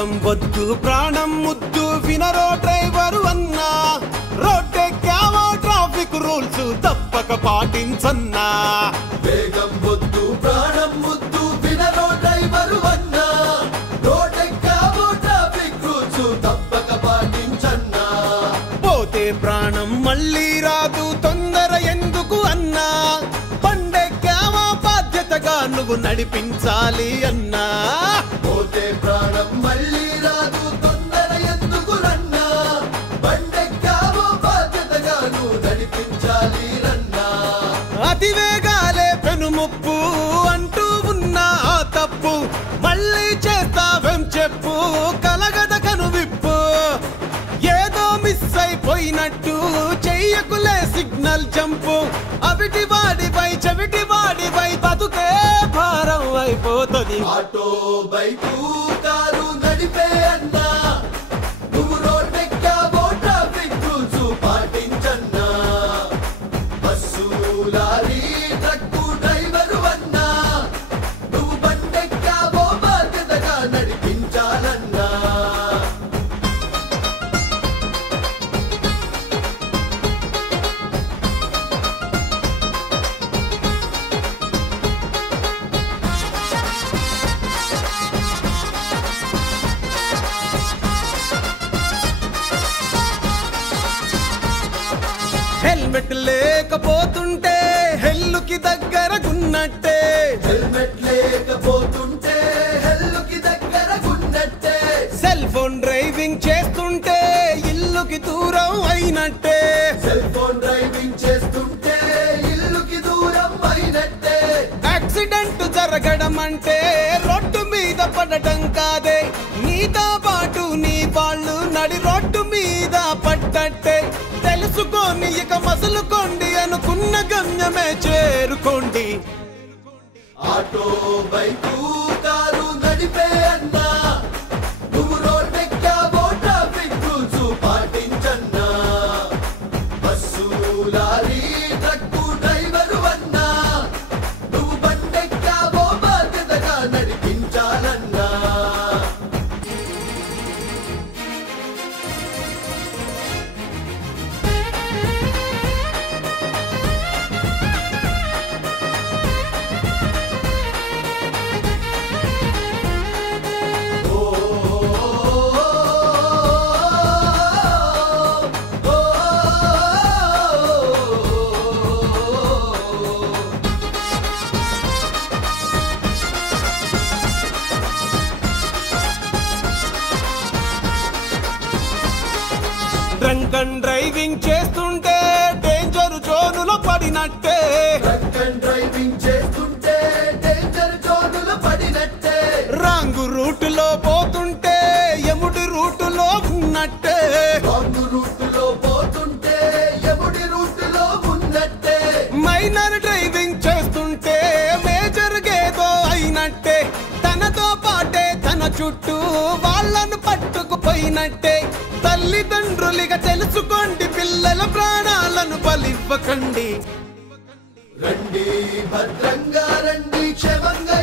వేగం వద్దు ప్రాణం ముద్దు వినరో డ్రైవరు అన్నా, రోడ్డెక్కావో ట్రాఫిక్ రూల్స్ తప్పక పాటించన్నా. వేగం వద్దు ప్రాణం ముద్దు వినరో డ్రైవరు అన్నా, రోడ్డెక్కావో ట్రాఫిక్ రూల్స్ తప్పక పాటించన్నా. పోతే ప్రాణం మళ్ళీ రాదు తొందర ఎందుకు అన్నా, బండెక్కావో బాధ్యతగా నువ్వు నడిపించాలి అన్నా. పోతే ప్రాణం మళ్ళీ రాదు తొందర ఎందుకు రన్నా, బండెక్కావో బాధ్యతగా నువ్వు నడిపించాలి రన్నా. అతివేగాలే పెనుముప్పు అంటూ ఉన్నా ఆ తప్పు మళ్ళీ చేస్తావేం చెప్పు, కలగద కనువిప్పు. ఏదో మిస్ అయిపోయినట్టు చెయ్యకులే సిగ్నల్ జంపు, అవిటి వాడిపై చెవిటి వాడిపై బతుకే భారం అయిపోతుంది. ఆటో బైకు కారు నడిపే అన్నా, నువ్వు రోడ్డెక్కావో ట్రాఫిక్ రూల్స్ పాటించన్నా. బస్సు లారీ ట్రక్కు డ్రైవరు అన్నా, నువ్వు బండెక్కావో బాధ్యతగా నడిపించాలన్నా. హెల్మెట్ లేకపోతుంటే హెల్లుకి దగ్గరగున్నట్టే, హెల్మెట్ లేకపోతుంటే హెల్లుకి దగ్గరగున్నట్టే. సెల్ ఫోన్ డ్రైవింగ్ చేస్తుంటే ఇల్లుకి దూరం అయినట్టే. సెల్ ఫోన్ డ్రైవింగ్ చేస్తుంటే ఇల్లుకి దూరం అయినట్టే. యాక్సిడెంట్ జరగడం అంటే రోడ్డు మీద పడటం కాదే, నీతో పాటు నీ వాళ్ళు నడి రోడ్డు మీద పడ్డట్టే. తెలుసుకోండి ఇక మసులుకోండి, అనుకున్న గమ్యమే చేరుకోండి. ఆటో బైకు కారు నడిపే అన్నా, నువ్వు రోడ్డెక్కావో ట్రాఫిక్ రూల్స్ పాటించన్నా. బస్సు లారీ ట్రక్కు డ్రైవరు అన్నా, నువ్వు బండెక్కావో బాధ్యతగా నడిపించాలన్నా. డ్రంక్ అండ్ డ్రైవింగ్ చేస్తుంటే డేంజర్ జోనులో పడినట్టే, డ్రంక్ అండ్ డ్రైవింగ్ చేస్తుంటే డేంజర్ జోనులో పడినట్టే. రాంగ్ రూటులో పోతుంటే యముడి రూటులో ఉన్నట్టే. రాంగ్ రూటులో పోతుంటే యముడి రూటులో ఉన్నట్టే. మైనర్ డ్రైవింగ్ చేస్తుంటే మేజర్ గేదో అయినట్టే, తనతో పాటే తన చుట్టూ వాళ్ళను పట్టుకుపోయినట్టే. తల్లిదండ్రులిగా తెలుసుకోండి, పిల్లల ప్రాణాలను బలివ్వకండి. రండి భద్రంగా రండి క్షేమంగా